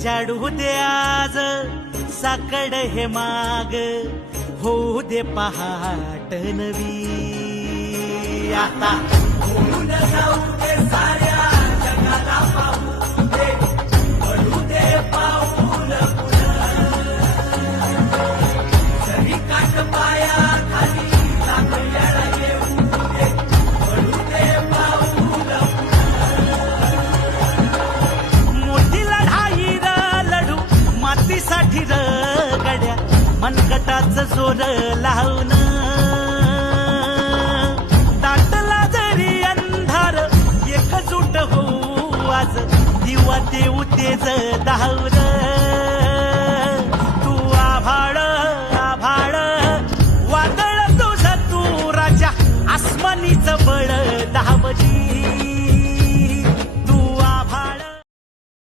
उजाडू दे आज साकड हे माग, होऊ दे पहाट नवी. आता होऊन जाऊ दे साऱ्या जगाला पाहू दे, पडू दे पाऊल जरी काट पाया खाली लागल्याला येऊ दे, पडू दे पाऊल. मोठी लढाई र लढू मातीसाठी र गड्या, मनगटाच जोर लावून दाटला जरी अंधार एकजूट होऊ आज, दिवा देऊ तेज धावून. तू आभाळ